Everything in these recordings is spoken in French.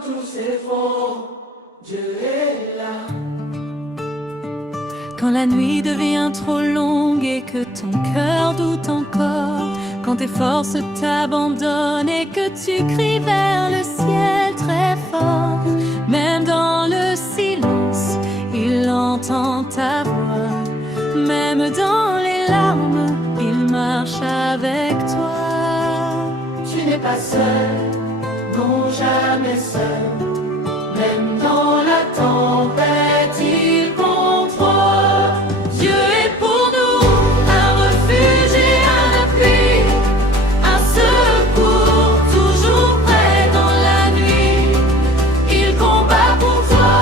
quand tout s'effondre, Dieu est là. Quand la nuit devient trop longue et que ton cœur doute encore, quand tes forces t'abandonnent et que tu cries vers le ciel très fort, même dans le silence, il entend ta voix. Même dans les larmes, il marche avec toi. Tu n'es pas seul, non jamais seul. Même dans la tempête, il contrôle. Dieu est pour nous un refuge et un appui, un secours toujours prêt dans la nuit. Il combat pour toi,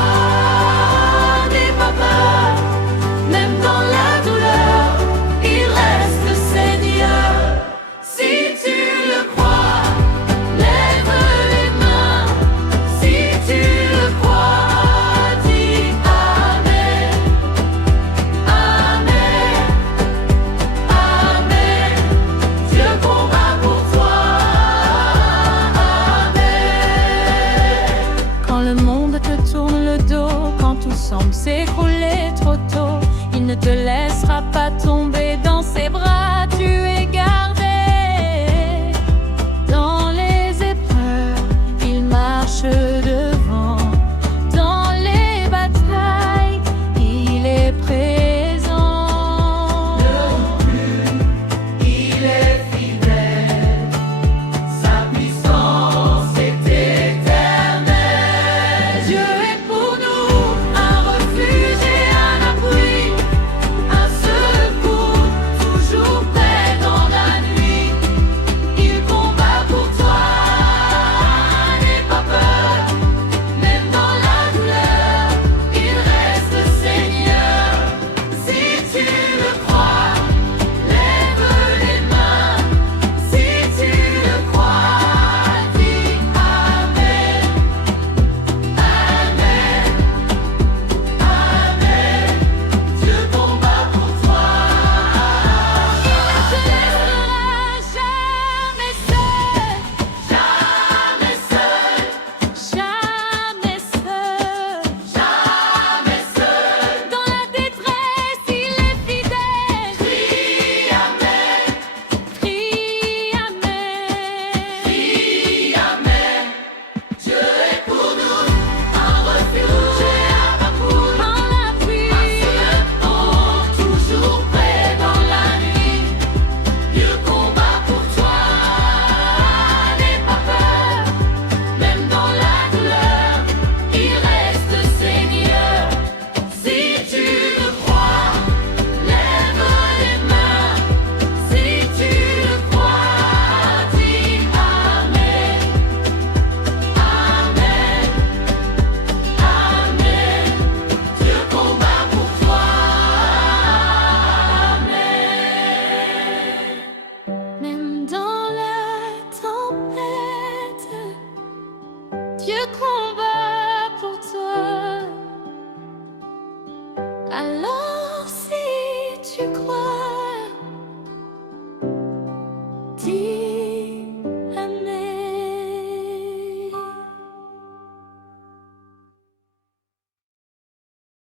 n'aie pas peur. Même dans la douleur, il reste Seigneur. Si tu le crois, lève les mains. Si tu le crois, dis Amen. Amen. Amen. Dieu combat pour toi. Amen. Quand le monde te tourne le dos, quand tout semble s'écrouler trop tôt, il ne te laisse